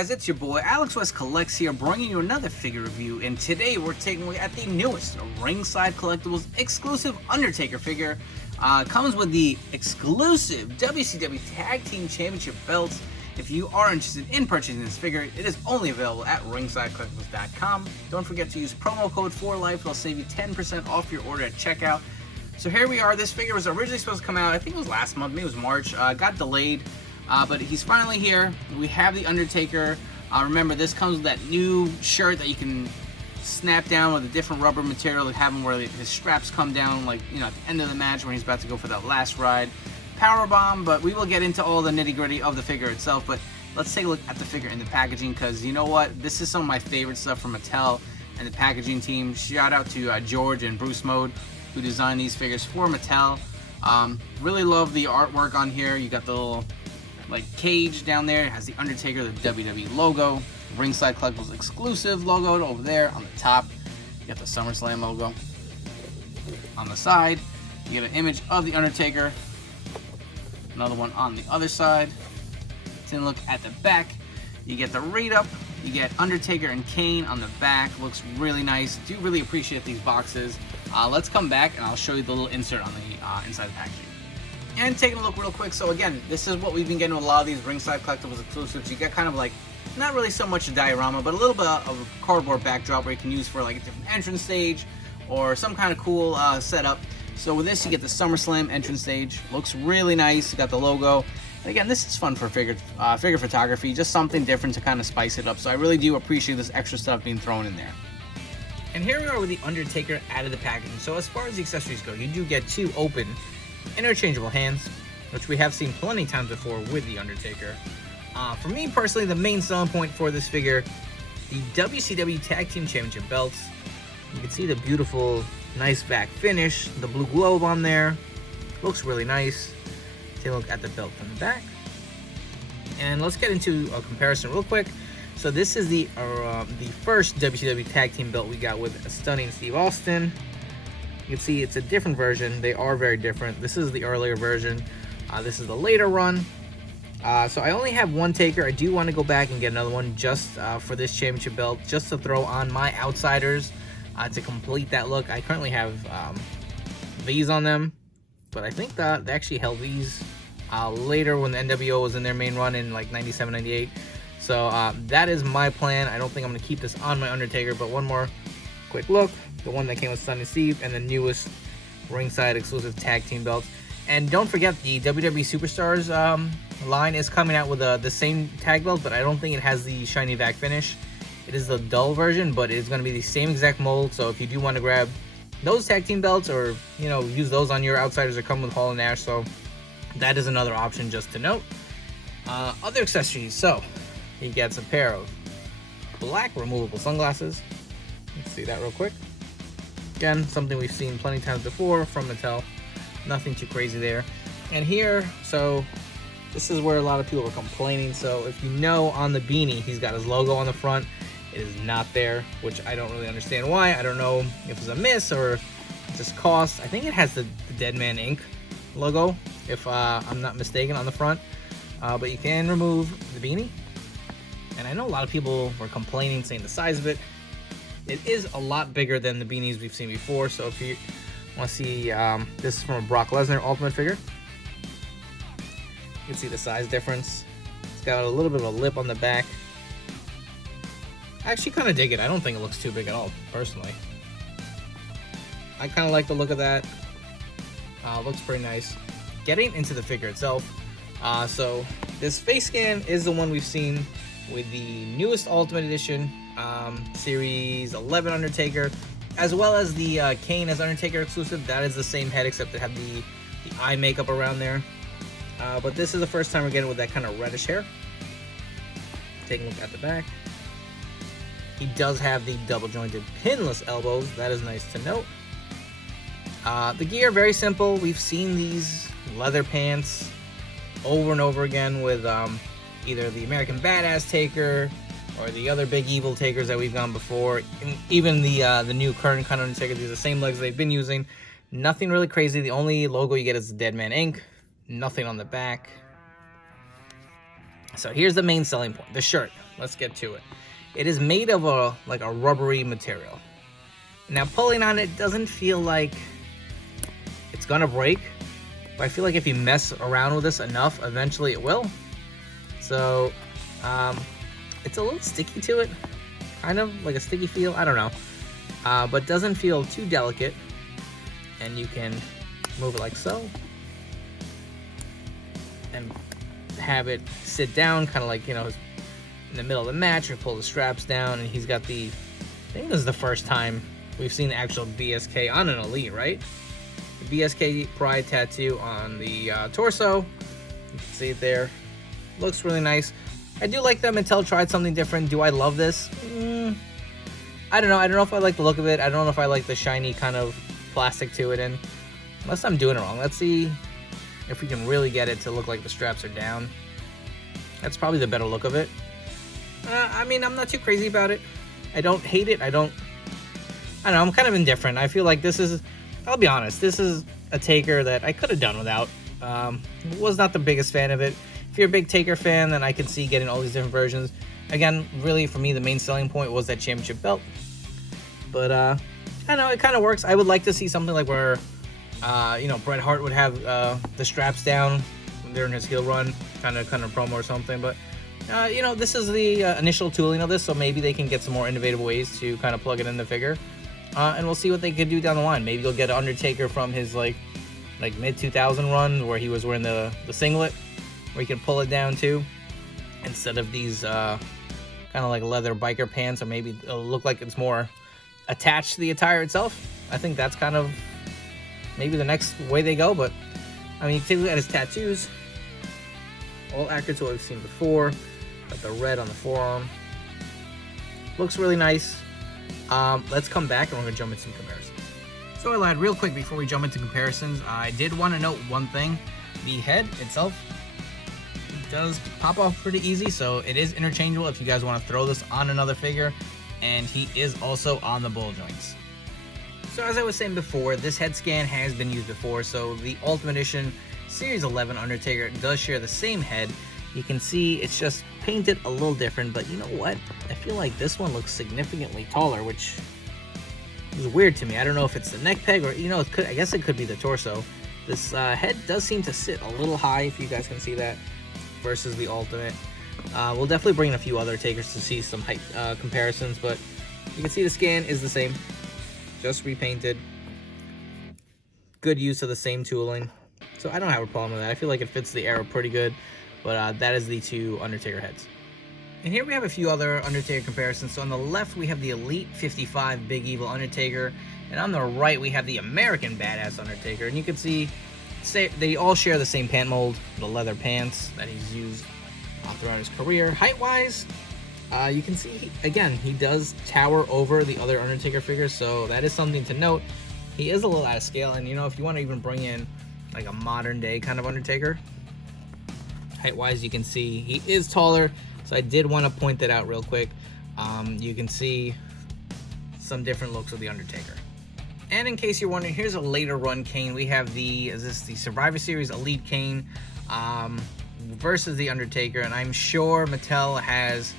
guys, it's your boy Alex West Collects here, bringing you another figure review, and today we're taking a look at the newest Ringside Collectibles exclusive Undertaker figure. Comes with the exclusive WCW Tag Team Championship belts. If you are interested in purchasing this figure, it is only available at ringsidecollectibles.com. Don't forget to use promo code 4LIFE, it'll save you 10% off your order at checkout. So here we are. This figure was originally supposed to come out, I think it was last month, maybe it was March, got delayed. But he's finally here. We have the Undertaker. Remember, this comes with that new shirt that you can snap down with a different rubber material to have him where his straps come down, like, you know, at the end of the match when he's about to go for that last ride. Powerbomb, but we will get into all the nitty-gritty of the figure itself. But let's take a look at the figure in the packaging, because you know what? This is some of my favorite stuff from Mattel and the packaging team. Shout out to George and Bruce Mode, who designed these figures for Mattel. Really love the artwork on here. You got the little cage down there. It has the Undertaker, the WWE logo, Ringside Collectibles exclusive logo over there on the top. You got the SummerSlam logo. On the side, you get an image of the Undertaker. Another one on the other side. Then look at the back. You get the read up. You get Undertaker and Kane on the back. Looks really nice. Do really appreciate these boxes. Let's come back and I'll show you the little insert on the inside the packaging. And taking a look real quick, so again, this is what we've been getting with a lot of these Ringside Collectibles exclusives. You get kind of like, not really so much a diorama, but a little bit of a cardboard backdrop where you can use for like a different entrance stage or some kind of cool setup. So with this, you get the SummerSlam entrance stage. Looks really nice. You got the logo. And again, this is fun for figure photography, just something different to kind of spice it up. So I really do appreciate this extra stuff being thrown in there. And here we are with the Undertaker out of the packaging. So as far as the accessories go, you do get two open interchangeable hands, which we have seen plenty of times before with the Undertaker. For me personally, the main selling point for this figure, the WCW Tag Team Championship belts. You can see the beautiful, nice back finish, the blue globe on there. Looks really nice. Take a look at the belt from the back. And let's get into a comparison real quick. So this is the first WCW Tag Team belt we got with a stunning Steve Austin. You can see it's a different version. They are very different. This is the earlier version. This is the later run. So I only have one Taker. I do want to go back and get another one just for this championship belt, just to throw on my outsiders to complete that look. I currently have these on them, but I think that they actually held these later when the NWO was in their main run in like 97, 98. So that is my plan. I don't think I'm going to keep this on my Undertaker, but one more quick look. The one that came with Sonny Steve and the newest Ringside exclusive tag team belts. And don't forget, the WWE Superstars line is coming out with the same tag belt, but I don't think it has the shiny vac finish. It is the dull version, but it's going to be the same exact mold. So if you do want to grab those tag team belts, or you know, use those on your outsiders that come with Hall and Nash, so that is another option just to note. Other accessories. So he gets a pair of black removable sunglasses. Let's see that real quick. Again, something we've seen plenty of times before from Mattel. Nothing too crazy there. And here, so this is where a lot of people are complaining. So if you know, on the beanie, he's got his logo on the front. It is not there, which I don't really understand why. I don't know if it's a miss or just cost. I think it has the Dead Man Inc. logo, if I'm not mistaken, on the front. But you can remove the beanie. And I know a lot of people were complaining, saying the size of it. It is a lot bigger than the beanies we've seen before. So if you want to see, this is from a Brock Lesnar Ultimate figure. You can see the size difference. It's got a little bit of a lip on the back. I actually kind of dig it. I don't think it looks too big at all, personally. I kind of like the look of that. Looks pretty nice. Getting into the figure itself. So this face scan is the one we've seen with the newest Ultimate Edition. Series 11 Undertaker, as well as the Kane as Undertaker exclusive. That is the same head, except they have the eye makeup around there. But this is the first time we're getting with that kind of reddish hair. Taking a look at the back. He does have the double jointed pinless elbows. That is nice to note. The gear, very simple. We've seen these leather pants over and over again with either the American Badass Taker or the other big evil Takers that we've gone before. And even the new current kind of Undertaker, these are the same legs they've been using. Nothing really crazy. The only logo you get is the Dead Man Inc. Nothing on the back. So here's the main selling point, the shirt. Let's get to it. It is made of a rubbery material. Now pulling on it doesn't feel like it's gonna break, but I feel like if you mess around with this enough, eventually it will. So it's a little sticky to it, kind of like a sticky feel, I don't know, but doesn't feel too delicate. And you can move it like so and have it sit down, kind of like, you know, in the middle of the match, or pull the straps down. And he's got the, I think this is the first time we've seen the actual BSK on an Elite, right? The BSK Pride tattoo on the torso. You can see it there. Looks really nice. I do like that Mattel tried something different. Do I love this? I don't know. I don't know if I like the look of it. I don't know if I like the shiny kind of plastic to it, and unless I'm doing it wrong. Let's see if we can really get it to look like the straps are down. That's probably the better look of it. I mean, I'm not too crazy about it. I don't hate it. I don't know, I'm kind of indifferent. I feel like this is, I'll be honest, this is a Taker that I could have done without. Was not the biggest fan of it. If you're a big Taker fan, then I can see getting all these different versions. Again, really for me, the main selling point was that championship belt. But I don't know, it kind of works. I would like to see something like where, you know, Bret Hart would have the straps down during his heel run, kind of promo or something. But you know, this is the initial tooling of this, so maybe they can get some more innovative ways to kind of plug it in the figure. And we'll see what they can do down the line. Maybe they'll get Undertaker from his like mid-2000 run where he was wearing the singlet, where you can pull it down too, instead of these kind of like leather biker pants, or maybe it'll look like it's more attached to the attire itself. I think that's kind of maybe the next way they go. But I mean, you take a look at his tattoos, all accurate to what we've seen before. Got the red on the forearm. Looks really nice. Let's come back and we're gonna jump into some comparisons. So I lied real quick before we jump into comparisons. I did want to note one thing. The head itself does pop off pretty easy, so it is interchangeable if you guys want to throw this on another figure. And he is also on the ball joints. So as I was saying before, this head scan has been used before, so the Ultimate Edition Series 11 Undertaker does share the same head. You can see it's just painted a little different, but you know what? I feel like this one looks significantly taller, which is weird to me. I don't know if it's the neck peg or, you know, I guess it could be the torso. This head does seem to sit a little high, if you guys can see that, versus the Ultimate. We'll definitely bring in a few other takers to see some height comparisons, but you can see the scan is the same, just repainted. Good use of the same tooling, so I don't have a problem with that. I feel like it fits the era pretty good, but that is the two Undertaker heads. And here we have a few other Undertaker comparisons. So on the left, we have the Elite 55 Big Evil Undertaker, and on the right, we have the American Badass Undertaker. And you can see they all share the same pant mold, the leather pants that he's used throughout his career. Height-wise, you can see, again, he does tower over the other Undertaker figures, so that is something to note. He is a little out of scale, and you know, if you want to even bring in like a modern-day kind of Undertaker, height-wise, you can see he is taller, so I did want to point that out real quick. You can see some different looks of the Undertaker. And in case you're wondering, here's a later run Kane. We have the Survivor Series Elite Kane versus the Undertaker, and I'm sure Mattel has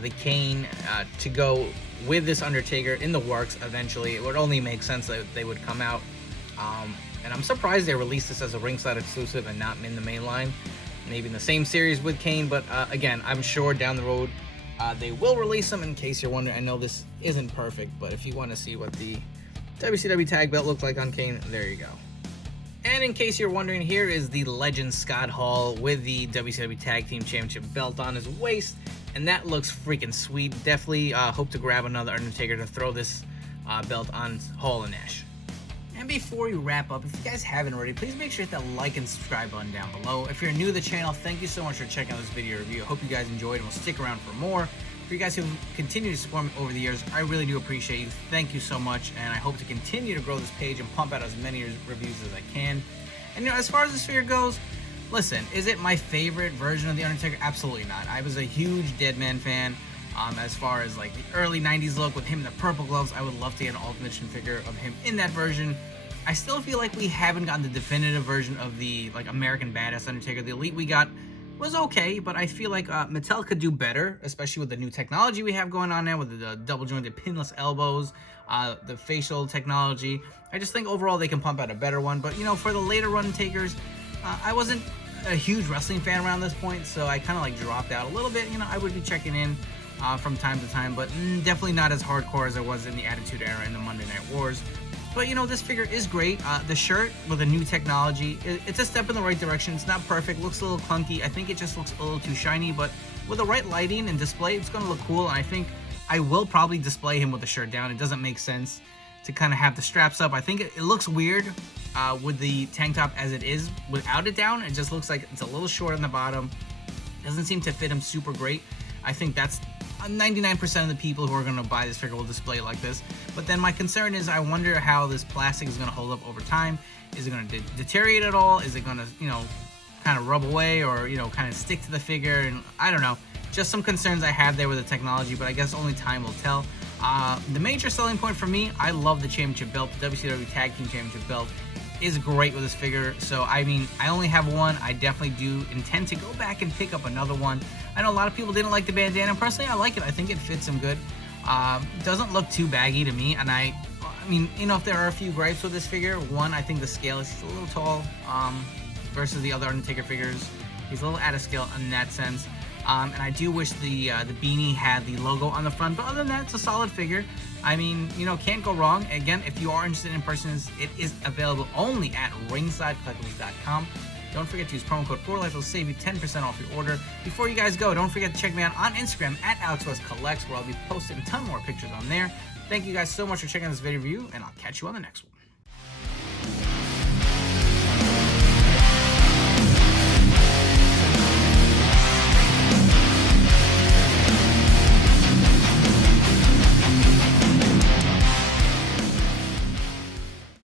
the Kane to go with this Undertaker in the works eventually. It would only make sense that they would come out, and I'm surprised they released this as a ringside exclusive and not in the main line, maybe in the same series with Kane. But again, I'm sure down the road they will release them. In case you're wondering, I know this isn't perfect, but if you want to see what the WCW tag belt looked like on Kane, there you go. And in case you're wondering, here is the legend Scott Hall with the WCW Tag Team Championship belt on his waist, and that looks freaking sweet. Definitely hope to grab another Undertaker to throw this belt on Hall and Nash. And before we wrap up, if you guys haven't already, please make sure to hit that like and subscribe button down below. If you're new to the channel, thank you so much for checking out this video review. I hope you guys enjoyed and will stick around for more. For you guys who continue to support me over the years, I really do appreciate you. Thank you so much, and I hope to continue to grow this page and pump out as many reviews as I can. And you know, as far as this figure goes, listen, is it my favorite version of The Undertaker? Absolutely not. I was a huge Deadman fan. As far as like the early 90s look with him in the purple gloves, I would love to get an Ultimate Edition figure of him in that version. I still feel like we haven't gotten the definitive version of the like American Badass Undertaker. The Elite we got was okay, but I feel like Mattel could do better, especially with the new technology we have going on now with the double jointed pinless elbows, the facial technology. I just think overall they can pump out a better one. But for the later run takers, I wasn't a huge wrestling fan around this point, so I kind of like dropped out a little bit. I would be checking in from time to time, but definitely not as hardcore as I was in the Attitude Era and the Monday Night Wars. But this figure is great. The shirt with the new technology, it's a step in the right direction. It's not perfect, looks a little clunky. I think it just looks a little too shiny, but with the right lighting and display, it's going to look cool. And I think I will probably display him with the shirt down. It doesn't make sense to kind of have the straps up. I think it looks weird with the tank top as it is without it down. It just looks like it's a little short on the bottom. Doesn't seem to fit him super great. I think that's 99% of the people who are going to buy this figure will display it like this. But then my concern is I wonder how this plastic is going to hold up over time. Is it going to deteriorate at all? Is it going to, kind of rub away or, kind of stick to the figure? And I don't know. Just some concerns I have there with the technology, but I guess only time will tell. The major selling point for me, I love the championship belt. The WCW Tag Team Championship belt is great with this figure. So, I only have one. I definitely do intend to go back and pick up another one. I know a lot of people didn't like the bandana. Personally, I like it. I think it fits him good. Doesn't look too baggy to me. And if there are a few gripes with this figure, one, I think the scale is a little tall versus the other Undertaker figures. He's a little out of scale in that sense. And I do wish the beanie had the logo on the front. But other than that, it's a solid figure. Can't go wrong. Again, if you are interested in person, it is available only at ringsidecollectibles.com. Don't forget to use promo code PROLIFE. It'll save you 10% off your order. Before you guys go, don't forget to check me out on Instagram at AlexWestCollects, where I'll be posting a ton more pictures on there. Thank you guys so much for checking out this video review, and I'll catch you on the next one.